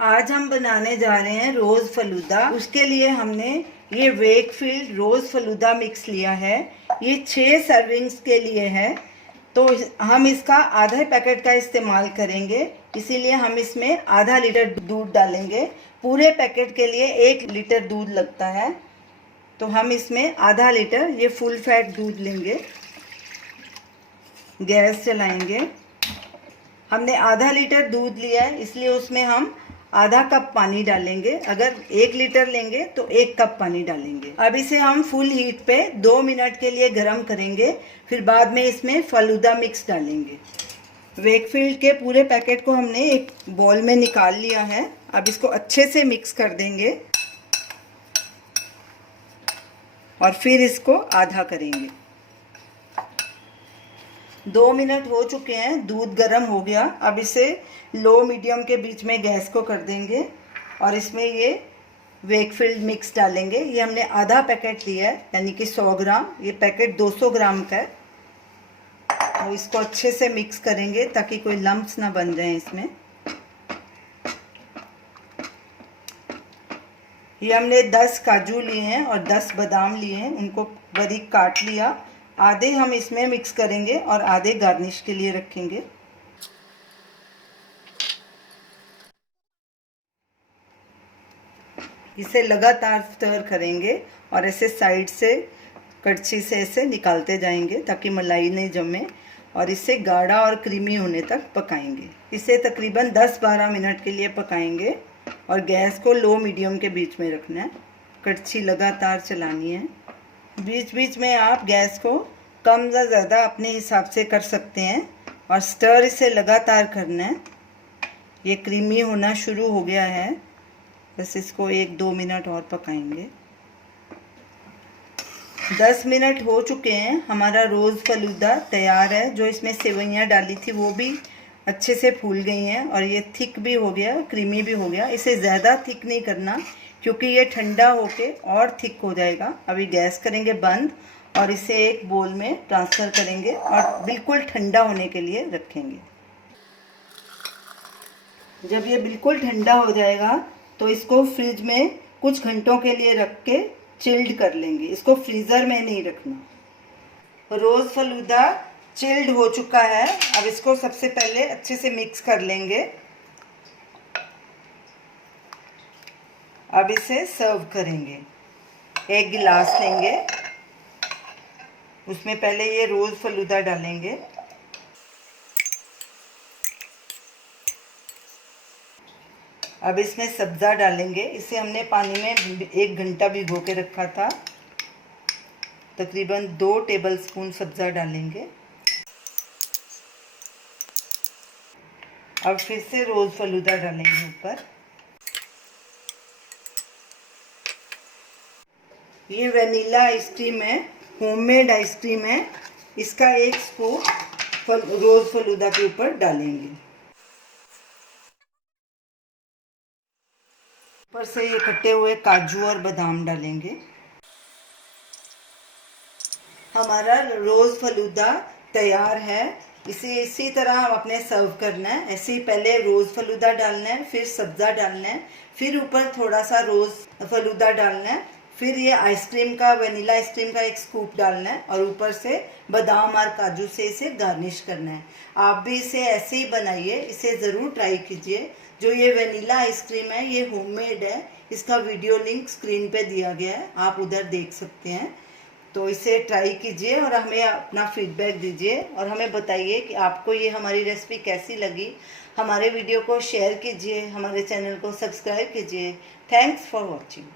आज हम बनाने जा रहे हैं रोज़ फलूदा। उसके लिए हमने ये वेकफील्ड रोज़ फलूदा मिक्स लिया है। ये 6 सर्विंग्स के लिए है, तो हम इसका आधा पैकेट का इस्तेमाल करेंगे, इसीलिए हम इसमें आधा लीटर दूध डालेंगे। पूरे पैकेट के लिए 1 लीटर दूध लगता है, तो हम इसमें आधा लीटर ये फुल फैट दूध लेंगे। गैस चलाएंगे। हमने आधा लीटर दूध लिया है, इसलिए उसमें हम आधा कप पानी डालेंगे। अगर 1 लीटर लेंगे तो 1 कप पानी डालेंगे। अब इसे हम फुल हीट पे 2 मिनट के लिए गर्म करेंगे, फिर बाद में इसमें फलूदा मिक्स डालेंगे। वेकफील्ड के पूरे पैकेट को हमने एक बाउल में निकाल लिया है। अब इसको अच्छे से मिक्स कर देंगे और फिर इसको आधा करेंगे। 2 मिनट हो चुके हैं, दूध गर्म हो गया। अब इसे लो मीडियम के बीच में गैस को कर देंगे और इसमें ये वेकफील्ड मिक्स डालेंगे। ये हमने आधा पैकेट लिया है, यानी कि 100 ग्राम। ये पैकेट 200 ग्राम का है। तो इसको अच्छे से मिक्स करेंगे ताकि कोई लम्प्स ना बन जाए इसमें। ये हमने 10 काजू लिए हैं और 10 बादाम लिए हैं, उनको बारीक काट लिया। आधे हम इसमें मिक्स करेंगे और आधे गार्निश के लिए रखेंगे। इसे लगातार स्टर करेंगे और ऐसे साइड से कड़छी से ऐसे निकालते जाएंगे ताकि मलाई नहीं जमे, और इसे गाढ़ा और क्रीमी होने तक पकाएंगे। इसे तकरीबन 10-12 मिनट के लिए पकाएंगे और गैस को लो मीडियम के बीच में रखना है। कड़छी लगातार चलानी है। बीच बीच में आप गैस को कम या ज़्यादा अपने हिसाब से कर सकते हैं और स्टर इसे लगातार करना है। ये क्रीमी होना शुरू हो गया है, बस इसको 1-2 मिनट और पकाएंगे। 10 मिनट हो चुके हैं। हमारा रोज़ फलूदा तैयार है। जो इसमें सेवइयाँ डाली थी वो भी अच्छे से फूल गई हैं और ये थिक भी हो गया, क्रीमी भी हो गया। इसे ज़्यादा थिक नहीं करना क्योंकि ये ठंडा होके और थिक हो जाएगा। अभी गैस करेंगे बंद और इसे एक बोल में ट्रांसफ़र करेंगे और बिल्कुल ठंडा होने के लिए रखेंगे। जब ये बिल्कुल ठंडा हो जाएगा तो इसको फ्रिज में कुछ घंटों के लिए रख के चिल्ड कर लेंगे। इसको फ्रीज़र में नहीं रखना। रोज़ फलूदा चिल्ड हो चुका है। अब इसको सबसे पहले अच्छे से मिक्स कर लेंगे। अब इसे सर्व करेंगे। 1 गिलास लेंगे, उसमें पहले ये रोज़ फलूदा डालेंगे। अब इसमें सब्ज़ा डालेंगे। इसे हमने पानी में 1 घंटा भिगो के रखा था। तकरीबन 2 टेबलस्पून सब्ज़ा डालेंगे। अब फिर से रोज़ फलूदा डालेंगे ऊपर। ये वनीला आइसक्रीम है, होममेड आइसक्रीम है। इसका 1 स्पून रोज़ फलूदा के ऊपर डालेंगे। ऊपर से ये कटे हुए काजू और बादाम डालेंगे। हमारा रोज़ फलूदा तैयार है। इसे इसी तरह हम अपने सर्व करना है। ऐसे ही पहले रोज़ फलूदा डालना है, फिर सब्ज़ा डालना है, फिर ऊपर थोड़ा सा रोज़ फलूदा डालना है, फिर ये आइसक्रीम का वनीला आइसक्रीम का 1 स्कूप डालना है और ऊपर से बादाम और काजू से इसे गार्निश करना है। आप भी इसे ऐसे ही बनाइए, इसे ज़रूर ट्राई कीजिए। जो ये वनीला आइसक्रीम है ये होममेड है। इसका वीडियो लिंक स्क्रीन पे दिया गया है, आप उधर देख सकते हैं। तो इसे ट्राई कीजिए और हमें अपना फीडबैक दीजिए और हमें बताइए कि आपको ये हमारी रेसिपी कैसी लगी। हमारे वीडियो को शेयर कीजिए, हमारे चैनल को सब्सक्राइब कीजिए। Thanks for watching.